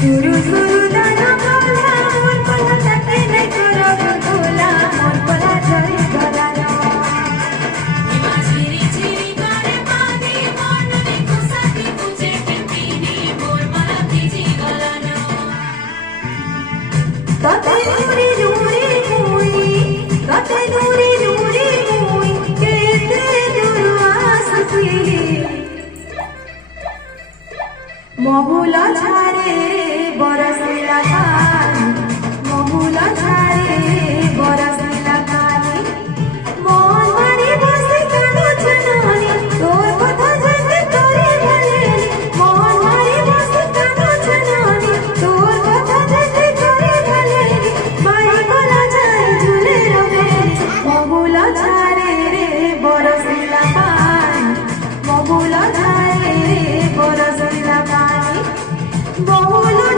सुरु सुरु दाना बोला मोर कोला ताके नहीं करब बोला मोर कोला झरी गलानो हिमा झिरी झिरी करे पानी मोर नदी कुसाती तुझे पिंपीनी मोर मला भिजी गलानो कते नूरी नूरी मुई कते नूरी नूरी मुई केते दुर्वास पीली महुला झारे बरसिला पानी महुला झारे बरसिला पानी मन मारी बसे कानो चनानी तोर कथा जैसे तोरे भलेली मन मारी बसे कानो चनानी तोर कथा जैसे तोरे भलेली बाई कोला जाए झूले रवेली महुला झारे बरसिला पानी महुला झारे बरसिला पानी बहुलो